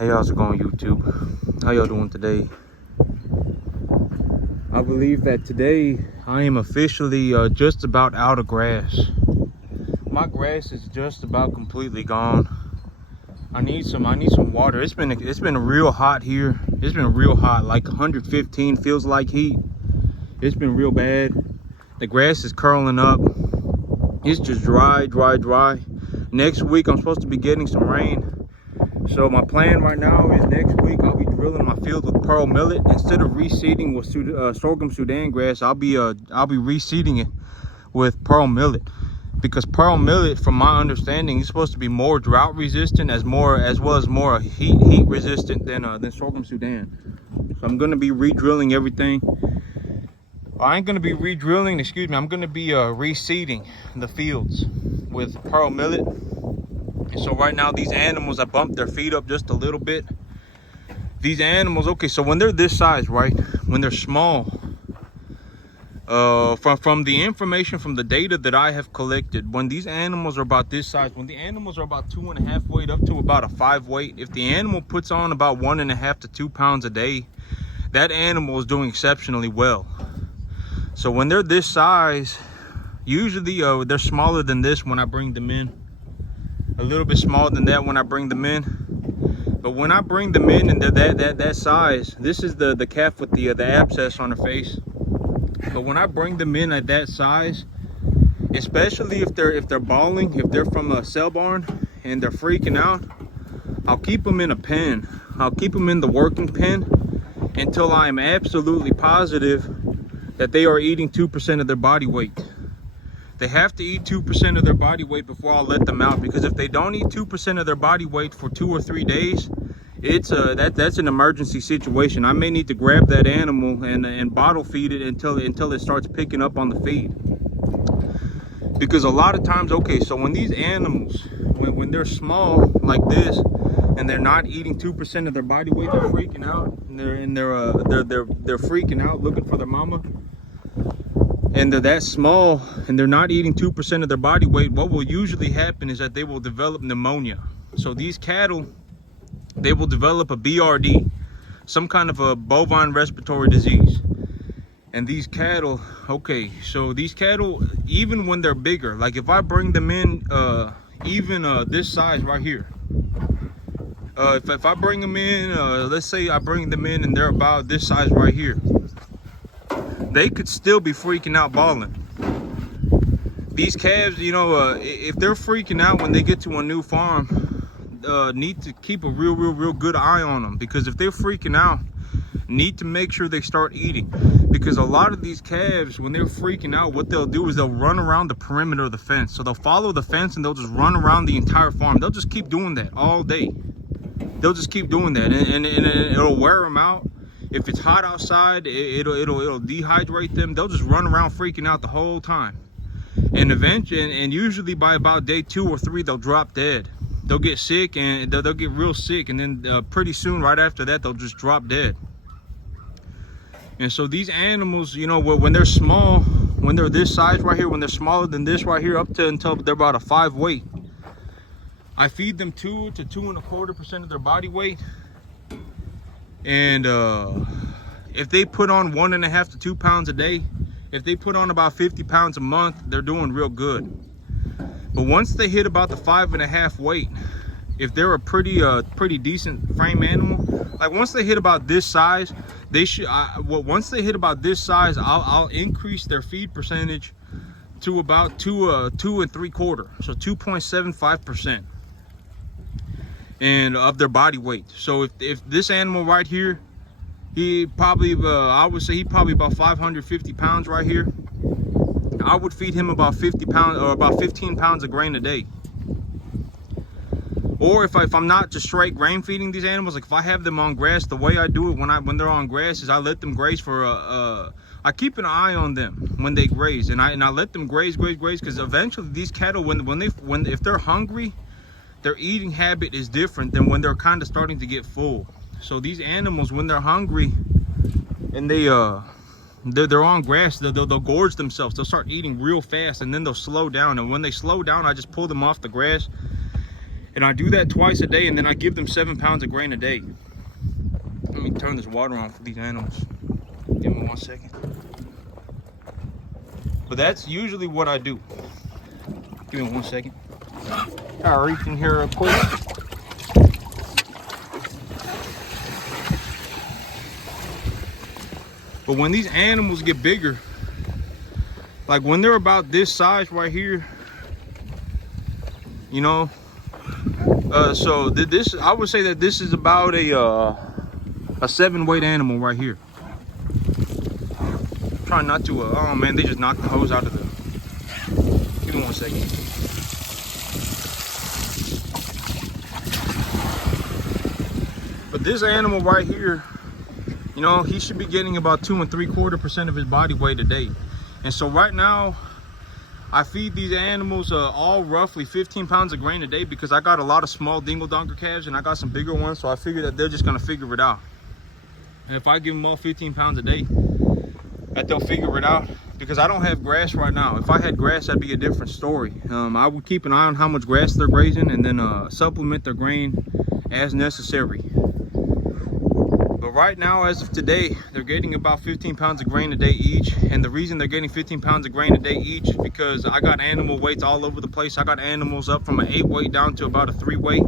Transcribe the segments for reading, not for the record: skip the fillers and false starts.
Hey, how's it going, YouTube? How y'all doing today? I believe that today I am officially just about out of grass. My grass is just about completely gone. I need some water. It's been real hot here. It's been real hot, like 115 feels like heat. It's been real bad. The grass is curling up. It's just dry. Next week I'm supposed to be getting some rain. So my plan right now is next week I'll be drilling my field with pearl millet. Instead of reseeding with sorghum Sudan grass, I'll be reseeding it with pearl millet, because pearl millet, from my understanding, is supposed to be more drought resistant as well as more heat resistant than sorghum Sudan. So I'm gonna be re-drilling everything. I ain't gonna be re-drilling, excuse me. I'm gonna be reseeding the fields with pearl millet. And so right now these animals, I bumped their feet up just a little bit. These animals, okay, so when they're this size, right, when they're small, from the information, from the data that I have collected, when these animals are about this size, when the animals are about 2.5 weight up to about a 5 weight, if the animal puts on about 1.5 to 2 pounds a day, that animal is doing exceptionally well. So when they're this size, usually they're smaller than this when I bring them in. A little bit smaller than that when I bring them in. But when I bring them in and they're that size, this is the calf with the abscess on her face. But when I bring them in at that size, especially if they're bawling, if they're from a cell barn and they're freaking out, I'll keep them in a pen. I'll keep them in the working pen until I am absolutely positive that they are eating 2% of their body weight. They have to eat 2% of their body weight before I'll let them out, because if they don't eat 2% of their body weight for 2 or 3 days, that's an emergency situation. I may need to grab that animal and bottle feed it until it starts picking up on the feed. Because a lot of times, okay, so when these animals, when they're small like this and they're not eating 2% of their body weight, they're freaking out, and they're freaking out looking for their mama. And they're that small and they're not eating 2% of their body weight, what will usually happen is that they will develop pneumonia. So these cattle, they will develop a BRD, some kind of a bovine respiratory disease. And these cattle, okay, so these cattle, even when they're bigger, like if I bring them in even this size right here, if I bring them in, let's say I bring them in and they're about this size right here, they could still be freaking out, bawling. These calves, you know, if they're freaking out when they get to a new farm, need to keep a real good eye on them, because if they're freaking out, need to make sure they start eating. Because a lot of these calves, when they're freaking out, what they'll do is they'll run around the perimeter of the fence. So they'll follow the fence and they'll just run around the entire farm. They'll just keep doing that all day. They'll just keep doing that, and it'll wear them out. If it's hot outside, it'll dehydrate them. They'll just run around freaking out the whole time. And eventually, and usually by about day 2 or 3, they'll drop dead. They'll get sick, and they'll get real sick, and then pretty soon, right after that, they'll just drop dead. And so these animals, you know, when they're small, when they're this size right here, when they're smaller than this right here, up to until they're about a 5 weight, I feed them 2 to 2.25% of their body weight. And if they put on 1.5 to 2 pounds a day, if they put on about 50 pounds a month, they're doing real good. But once they hit about the 5.5 weight, if they're a pretty decent frame animal, like once they hit about this size, they should. Once they hit about this size, I'll increase their feed percentage to about 2 3/4, so 2.75%. And of their body weight. So if this animal right here, he probably I would say he probably about 550 pounds right here, I would feed him about 50 pounds or about 15 pounds of grain a day. Or if I'm not just straight grain feeding these animals, like if I have them on grass, the way I do it when they're on grass is I let them graze for I keep an eye on them when they graze, and I let them graze, because eventually these cattle, if they're hungry, their eating habit is different than when they're kind of starting to get full. So these animals, when they're hungry and they're on grass, they'll gorge themselves. They'll start eating real fast, and then they'll slow down. And when they slow down, I just pull them off the grass And I do that twice a day, and then I give them 7 pounds of grain a day. Let me turn this water on for these animals. Give me 1 second. But that's usually what I do. Give me 1 second. I'll reach in here real quick. But when these animals get bigger, like when they're about this size right here, you know, so this, I would say that this is about a 7 weight animal right here. Trying not to, oh man, they just knocked the hose out of the, give me 1 second. But this animal right here, you know, he should be getting about 2 3/4% of his body weight a day. And so right now, I feed these animals all roughly 15 pounds of grain a day, because I got a lot of small dingle donker calves and I got some bigger ones. So I figure that they're just gonna figure it out. And if I give them all 15 pounds a day, that they'll figure it out, because I don't have grass right now. If I had grass, that'd be a different story. I would keep an eye on how much grass they're grazing and then supplement their grain as necessary. But right now, as of today, they're getting about 15 pounds of grain a day each. And the reason they're getting 15 pounds of grain a day each is because I got animal weights all over the place. I got animals up from an 8 weight down to about a 3 weight.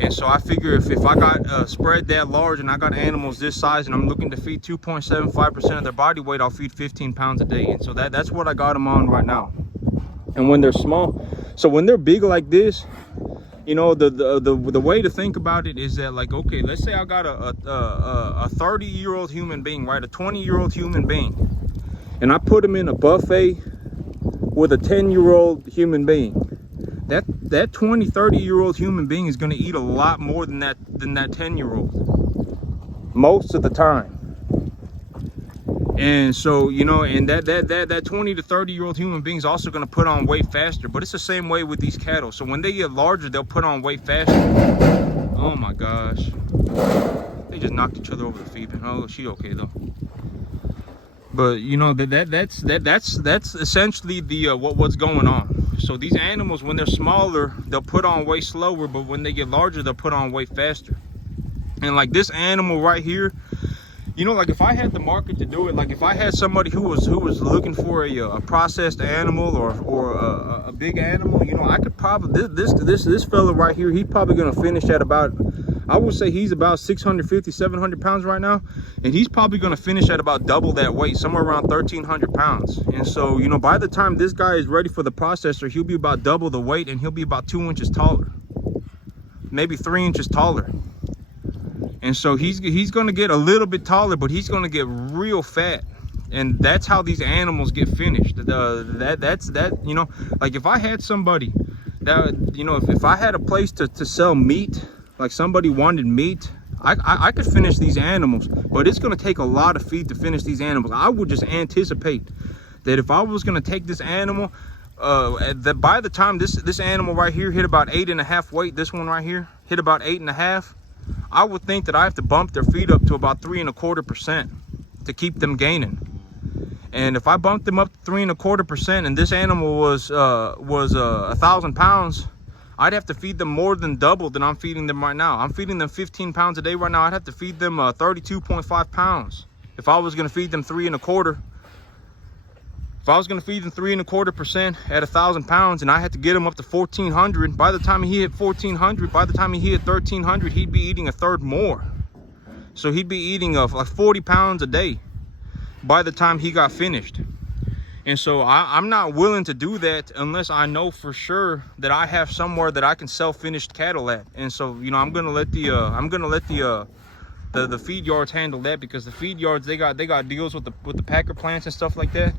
And so I figure if I got spread that large and I got animals this size and I'm looking to feed 2.75% of their body weight, I'll feed 15 pounds a day. And so that's what I got them on right now. And when they're small, so when they're big like this, you know, the way to think about it is that, like, okay, let's say I got a 30-year-old human being, right, a 20-year-old human being, and I put him in a buffet with a 10-year-old human being. That 20, 30-year-old human being is going to eat a lot more than that 10-year-old most of the time. And so, you know, and that 20 to 30-year-old human being is also going to put on weight faster. But it's the same way with these cattle. So when they get larger, they'll put on weight faster. Oh my gosh, they just knocked each other over the feed. Oh, she okay though. But you know, that's essentially the what's going on. So these animals, when they're smaller, they'll put on weight slower, but when they get larger, they'll put on weight faster. And like this animal right here, you know, like if I had the market to do it, like if I had somebody who was looking for a processed animal or a big animal, you know, I could probably, this fella right here, he's probably gonna finish at about, I would say he's about 650, 700 pounds right now. And he's probably gonna finish at about double that weight, somewhere around 1,300 pounds. And so, you know, by the time this guy is ready for the processor, he'll be about double the weight and he'll be about 2 inches taller, maybe 3 inches taller. And so he's gonna get a little bit taller, but he's gonna get real fat. And that's how these animals get finished. That's you know, like if I had somebody that, you know, if I had a place to sell meat, like somebody wanted meat, I could finish these animals, but it's gonna take a lot of feed to finish these animals. I would just anticipate that if I was gonna take this animal, that by the time this animal right here hit about 8.5 weight, this one right here hit about 8.5, I would think that I have to bump their feed up to about 3.25% to keep them gaining. And if I bumped them up to 3.25% and this animal was 1,000 pounds, I'd have to feed them more than double than I'm feeding them right now. I'm feeding them 15 pounds a day right now. I'd have to feed them 32.5 pounds if I was going to feed them 3.25. If I was going to feed them 3.25% at 1,000 pounds, and I had to get him up to 1,400, by the time he hit 1,400, by the time he hit 1,300, he'd be eating a third more. So he'd be eating like 40 pounds a day by the time he got finished. And so I'm not willing to do that unless I know for sure that I have somewhere that I can sell finished cattle at. And so, you know, I'm gonna let the feed yards handle that, because the feed yards, they got deals with the packer plants and stuff like that.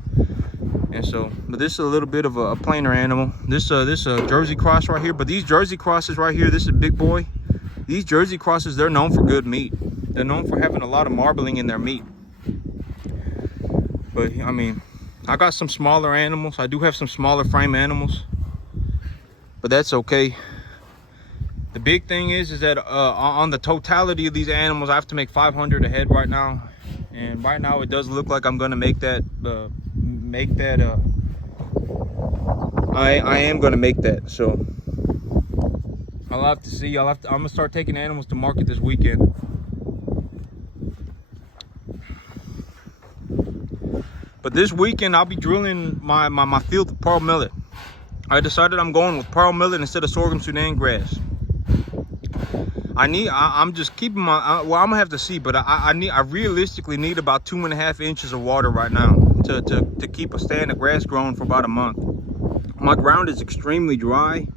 And so, but this is a little bit of a plainer animal. This Jersey cross right here. But these Jersey crosses right here, this is a big boy. These Jersey crosses, they're known for good meat. They're known for having a lot of marbling in their meat. But I mean, I got some smaller animals. I do have some smaller frame animals, but that's okay. The big thing is that on the totality of these animals, I have to make 500 a head right now. And right now it does look like I'm gonna make that. I am gonna make that. So I'll have to see. I'm gonna start taking animals to market this weekend. But this weekend I'll be drilling my field with pearl millet. I decided I'm going with pearl millet instead of sorghum Sudan grass. I'm just keeping my, well, I'm gonna have to see, but I realistically need about 2.5 inches of water right now to keep a stand of grass growing for about a month. My ground is extremely dry.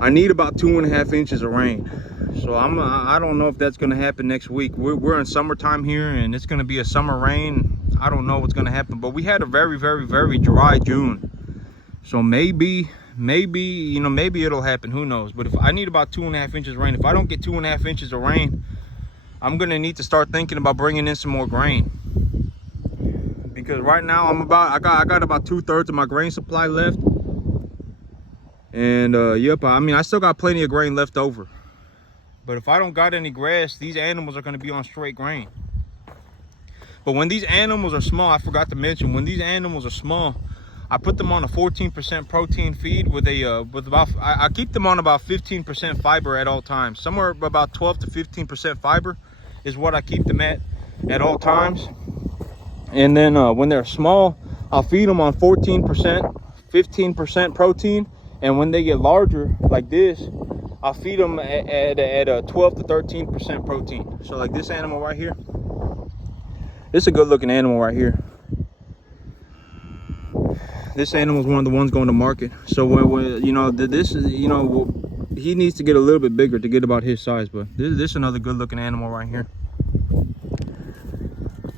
I need about 2.5 inches of rain. So I don't know if that's gonna happen next week. We're in summertime here, and it's gonna be a summer rain. I don't know what's gonna happen, but we had a very, very, very dry June. So maybe it'll happen, who knows. But if I need about 2.5 inches of rain, if I don't get 2.5 inches of rain, I'm gonna need to start thinking about bringing in some more grain. Because right now I got about 2/3 of my grain supply left. And yep, I mean, I still got plenty of grain left over. But if I don't got any grass, these animals are gonna be on straight grain. But when these animals are small, I forgot to mention, when these animals are small, I put them on a 14% protein feed with about, I keep them on about 15% fiber at all times. Somewhere about 12 to 15% fiber is what I keep them at all times. And then when they're small, I'll feed them on 14%, 15% protein. And when they get larger like this, I'll feed them at a 12 to 13% protein. So like this animal right here, this is a good looking animal right here. This animal is one of the ones going to market. So when you know, this is, you know, he needs to get a little bit bigger to get about his size, but this is another good looking animal right here.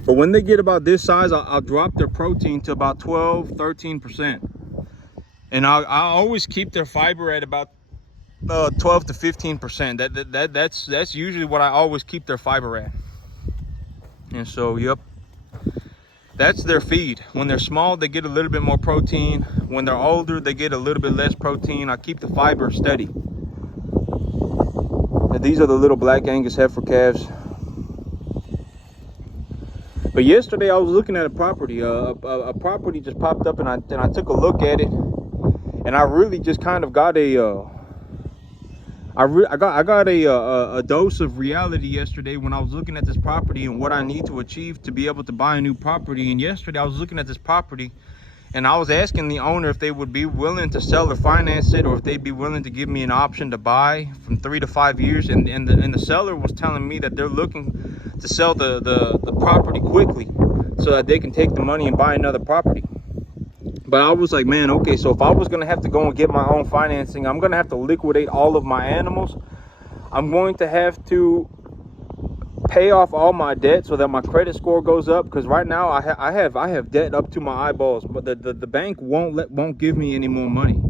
But when they get about this size, I'll drop their protein to about 12, 13%. And I always keep their fiber at about 12 to 15%. That's usually what I always keep their fiber at. And so, yep, that's their feed. When they're small, they get a little bit more protein. When they're older, they get a little bit less protein. I keep the fiber steady. And these are the little black Angus heifer calves. But yesterday I was looking at a property. A property just popped up, and I took a look at it, and I really just kind of got a a dose of reality yesterday when I was looking at this property and what I need to achieve to be able to buy a new property. And yesterday I was looking at this property, and I was asking the owner if they would be willing to sell or finance it, or if they'd be willing to give me an option to buy from 3 to 5 years. And the seller was telling me that they're looking to sell the property quickly so that they can take the money and buy another property. But I was like, man, okay, so if I was going to have to go and get my own financing, I'm going to have to liquidate all of my animals. I'm going to have to pay off all my debt so that my credit score goes up, because right now I have debt up to my eyeballs, but the bank won't give me any more money.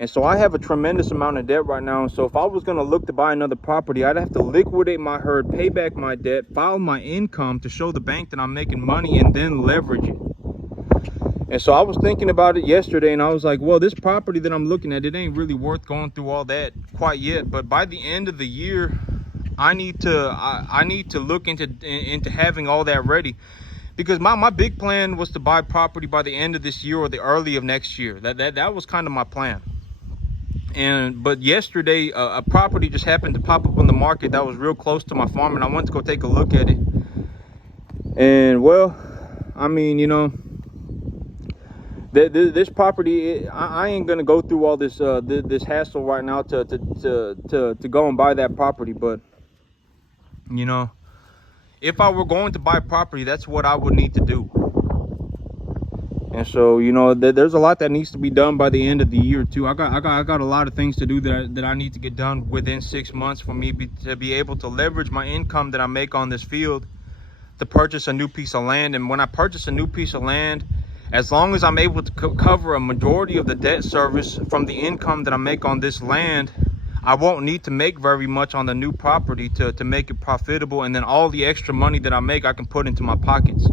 And so I have a tremendous amount of debt right now. So if I was going to look to buy another property, I'd have to liquidate my herd, pay back my debt, file my income to show the bank that I'm making money, and then leverage it. And so I was thinking about it yesterday, and I was like, well, this property that I'm looking at, it ain't really worth going through all that quite yet. But by the end of the year, I need to look into having all that ready, because my big plan was to buy property by the end of this year or the early of next year. That was kind of my plan. But yesterday, a property just happened to pop up on the market that was real close to my farm, and I went to go take a look at it. And well, I mean, you know, this property, I ain't gonna go through all this this hassle right now to go and buy that property. But you know, if I were going to buy property, that's what I would need to do. And so, you know, there's a lot that needs to be done by the end of the year too. I got a lot of things to do that I need to get done within 6 months for me to be able to leverage my income that I make on this field to purchase a new piece of land. And when I purchase a new piece of land, as long as I'm able to cover a majority of the debt service from the income that I make on this land, I won't need to make very much on the new property to make it profitable. And then all the extra money that I make, I can put into my pockets.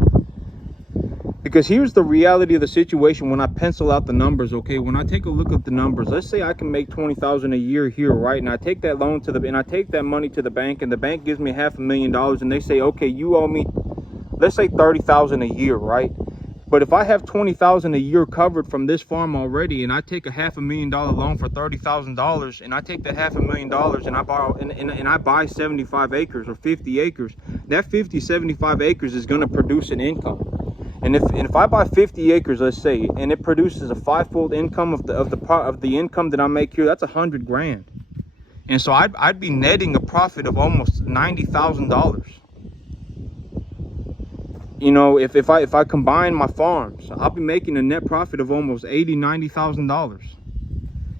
Because here's the reality of the situation when I pencil out the numbers, okay? When I take a look at the numbers, let's say I can make $20,000 a year here, right? And I take that loan and I take that money to the bank, and the bank gives me $500,000, and they say, okay, you owe me, let's say $30,000 a year, right? But if I have $20,000 a year covered from this farm already, and I take a $500,000 loan for $30,000, and I take that $500,000 and I borrow and I buy 75 acres or 50 acres, that 50, 75 acres is going to produce an income. And if I buy 50 acres, let's say, and it produces a 5-fold income of the income that I make here, that's $100,000. And so I'd be netting a profit of almost $90,000. You know, if I combine my farms, I'll be making a net profit of almost $90,000.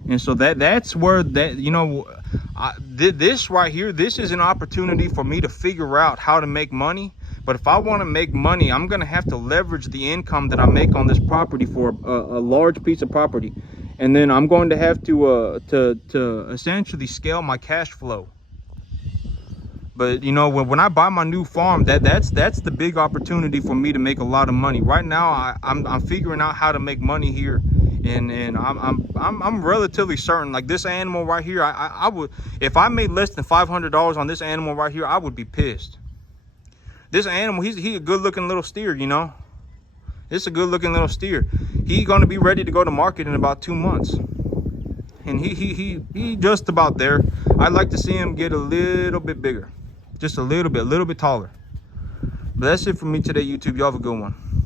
And so that's where that, you know, this right here, this is an opportunity for me to figure out how to make money. But if I want to make money, I'm going to have to leverage the income that I make on this property for a large piece of property. And then I'm going to have to essentially scale my cash flow. But, you know, when I buy my new farm, that's the big opportunity for me to make a lot of money. Right now, I'm figuring out how to make money here. And I'm relatively certain, like this animal right here, I would, if I made less than $500 on this animal right here, I would be pissed. This animal, he's a good looking little steer, you know. It's a good looking little steer. He's going to be ready to go to market in about 2 months. And he just about there. I'd like to see him get a little bit bigger. Just a little bit taller. But that's it for me today, YouTube. Y'all have a good one.